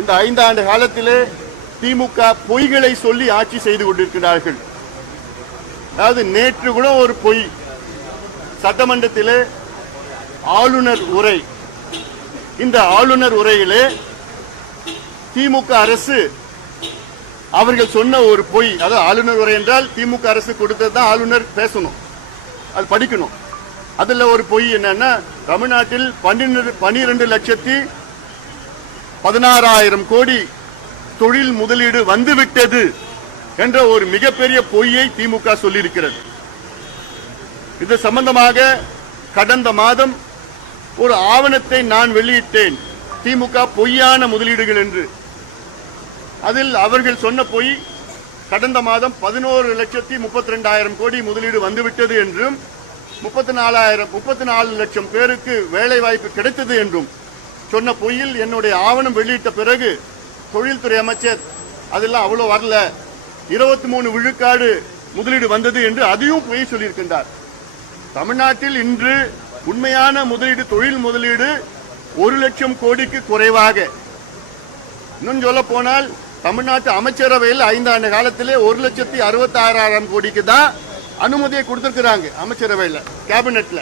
இந்த 5 ஆண்டு காலத்திலே திமுக பொய்களை சொல்லி ஆட்சி செய்து கொண்டிருக்கிறார்கள். அதாவது நேற்று கூட ஒரு பொய், சட்டமன்றத்திலே ஆளுநர் உரை. இந்த ஆளுநர் உரையிலே திமுக அரசு அவர்கள் சொன்ன ஒரு பொய், அதாவது ஆளுநர் உரை என்றால் திமுக அரசு கொடுத்ததுதான் ஆளுநர் பேசணும், அது படிக்கணும். அதுல ஒரு பொய் என்னன்னா, தமிழ்நாட்டில் 12,16,000 கோடி தொழில் முதலீடு வந்துவிட்டது என்ற ஒரு மிகப்பெரிய பொய்யை திமுக சொல்லியிருக்கிறது. இது சம்பந்தமாக கடந்த மாதம் ஒரு ஆவணத்தை நான் வெளியிட்டேன், திமுக பொய்யான முதலீடுகள் என்று. அதில் அவர்கள் சொன்ன பொய், கடந்த மாதம் 11,32,000 கோடி முதலீடு வந்துவிட்டது என்றும் 34 லட்சம் பேருக்கு வேலை வாய்ப்பு கிடைத்தது என்றும் சொன்ன பொய்யில் என்னுடைய ஆவணம் வெளியிட்ட பிறகு தொழில்துறை அமைச்சர் அதெல்லாம் அவ்வளவு வரல, 23 விழுக்காடு முதலீடு வந்தது என்று அதையும் பொய் சொல்லியிருக்கின்றார். தமிழ்நாட்டில் இன்று உண்மையான முதலீடு, தொழில் முதலீடு 1 லட்சம் கோடிக்கு குறைவாக. இன்னும் சொல்ல போனால் தமிழ்நாட்டு அமைச்சரவையில் 5 ஆண்டு காலத்திலே 1,66,000 கோடிக்கு தான் அனுமதியை கொடுத்திருக்கிறாங்க அமைச்சரவையில், கேபினெட்ல.